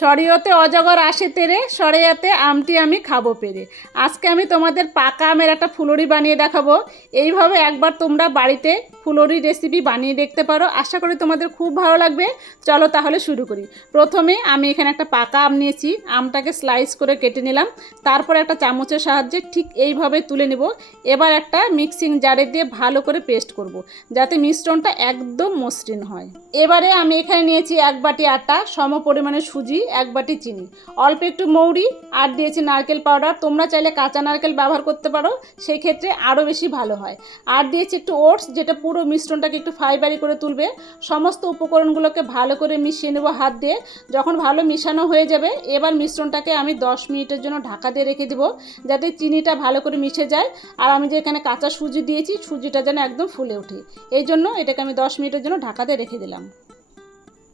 শরীয়তে অজগর আসে তেরে, শরিয়াতে আমটি আমি খাবো পেরে। আজকে আমি তোমাদের পাকা আমের একটা ফুলুরি বানিয়ে দেখাবো। এইভাবে একবার তোমরা বাড়িতে ফুলুরি রেসিপি বানিয়ে দেখতে পারো, আশা করি তোমাদের খুব ভালো লাগবে। চলো তাহলে শুরু করি। প্রথমে আমি এখানে একটা পাকা আম নিয়েছি, আমটাকে স্লাইস করে কেটে নিলাম। তারপর একটা চামচের সাহায্যে ঠিক এইভাবে তুলে নেব। এবার একটা মিক্সিং জারে দিয়ে ভালো করে পেস্ট করব, যাতে মিশ্রণটা একদম মসৃণ হয়। এবারে আমি এখানে নিয়েছি 1 বাটি আটা, সম পরিমাণে সুজি, 1 বাটি চিনি, অল্প একটু মৌরি আর দিয়েছি নারকেল পাউডার। তোমরা চাইলে কাঁচা নারকেল ব্যবহার করতে পারো, সেই ক্ষেত্রে আরও বেশি ভালো হয়। আর দিয়েছি একটু ওটস, যেটা পুরো মিশ্রণটাকে একটু ফাইবারি করে তুলবে। সমস্ত উপকরণগুলোকে ভালো করে মিশিয়ে নেব হাত দিয়ে। যখন ভালো মিশানো হয়ে যাবে, এবার মিশ্রণটাকে আমি 10 মিনিটের জন্য ঢাকা দিয়ে রেখে দেবো, যাতে চিনিটা ভালো করে মিশে যায়। আর আমি যে এখানে কাঁচা সুজি দিয়েছি, সুজিটা যেন একদম ফুলে ওঠে, এই জন্য এটাকে আমি 10 মিনিটের জন্য ঢাকা দিয়ে রেখে দিলাম।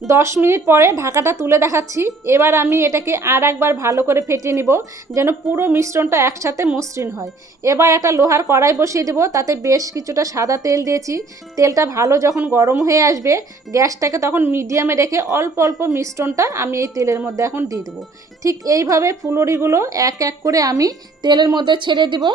10 মিনিট পরে ঢাকাটা তুলে দেখাচ্ছি। এবার আমি এটাকে আর একবার ভালো করে ফেটিয়ে নিব, যেন পুরো মিশ্রণটা একসাথে মসৃণ হয়। এবার একটা লোহার কড়াই বসিয়ে দেবো, তাতে বেশ কিছুটা সাদা তেল দিয়েছি। তেলটা ভালো যখন গরম হয়ে আসবে, গ্যাসটাকে তখন মিডিয়ামে রেখে অল্প অল্প মিশ্রণটা আমি এই তেলের মধ্যে এখন দিয়ে দেবো। ঠিক এইভাবে ফুলুরিগুলো এক এক করে আমি তেলের মধ্যে ছেড়ে দিব।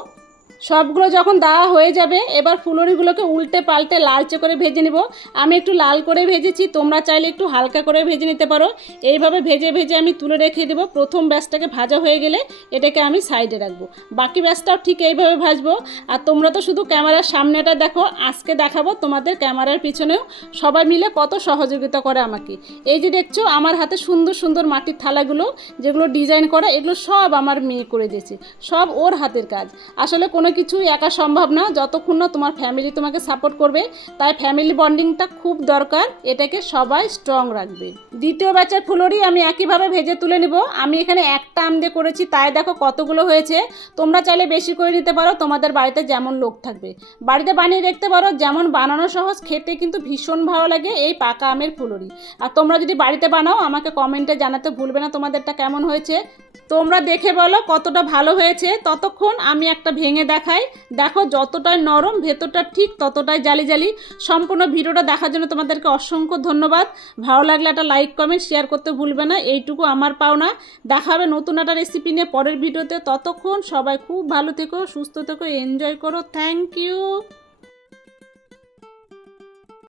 সবগুলো যখন দেওয়া হয়ে যাবে, এবার ফুলুরিগুলোকে উল্টে পাল্টে লালচে করে ভেজে নিব। আমি একটু লাল করে ভেজেছি, তোমরা চাইলে একটু হালকা করে ভেজে নিতে পারো। এইভাবে ভেজে ভেজে আমি তুলে রেখে দেবো। প্রথম ব্যাচটাকে ভাজা হয়ে গেলে এটাকে আমি সাইডে রাখবো, বাকি ব্যাচটাও ঠিক এইভাবে ভাজবো। আর তোমরা তো শুধু ক্যামেরার সামনেটা দেখো, আজকে দেখাবো তোমাদের ক্যামেরার পিছনেও সবাই মিলে কত সহযোগিতা করে আমাকে। এই যে দেখছো আমার হাতে সুন্দর সুন্দর মাটির থালাগুলো, যেগুলো ডিজাইন করা, এগুলো সব আমার মেয়ে করে দিয়েছে, সব ওর হাতের কাজ। আসলে কোনো কিছুই একা সম্ভব না, যতক্ষণ না তোমার ফ্যামিলি তোমাকে সাপোর্ট করবে। তাই ফ্যামিলি বন্ডিংটা খুব দরকার, এটাকে সবাই স্ট্রং রাখবে। দ্বিতীয় ব্যাচের ফুলুরি আমি একইভাবে ভেজে তুলে নেব। আমি এখানে একটা আম দিয়ে করেছি, তাই দেখো কতগুলো হয়েছে। তোমরা চাইলে বেশি করে নিতে পারো, তোমাদের বাড়িতে যেমন লোক থাকবে। বাড়িতে বানিয়ে দেখতে পারো, যেমন বানানো সহজ, খেতে কিন্তু ভীষণ ভালো লাগে এই পাকা আমের ফুলুরি। আর তোমরা যদি বাড়িতে বানাও, আমাকে কমেন্টে জানাতে ভুলবে না তোমাদেরটা কেমন হয়েছে। তোমরা দেখে বলো কতটা ভালো হয়েছে। ততক্ষণ আমি একটা ভেঙে দেখাই। দেখো যতটাই নরম, ভেতরটা ঠিক ততটাই জালি জালি। সম্পূর্ণ ভিডিওটা দেখার জন্য তোমাদেরকে অসংখ্য ধন্যবাদ। ভালো লাগলে একটা লাইক কমেন্ট শেয়ার করতে ভুলবে না, এইটুকু আমার পাওনা। দেখা হবে নতুন একটা রেসিপি নিয়ে পরের ভিডিওতে। ততক্ষণ সবাই খুব ভালো থেকো, সুস্থ থেকো, এনজয় করো। Thank you.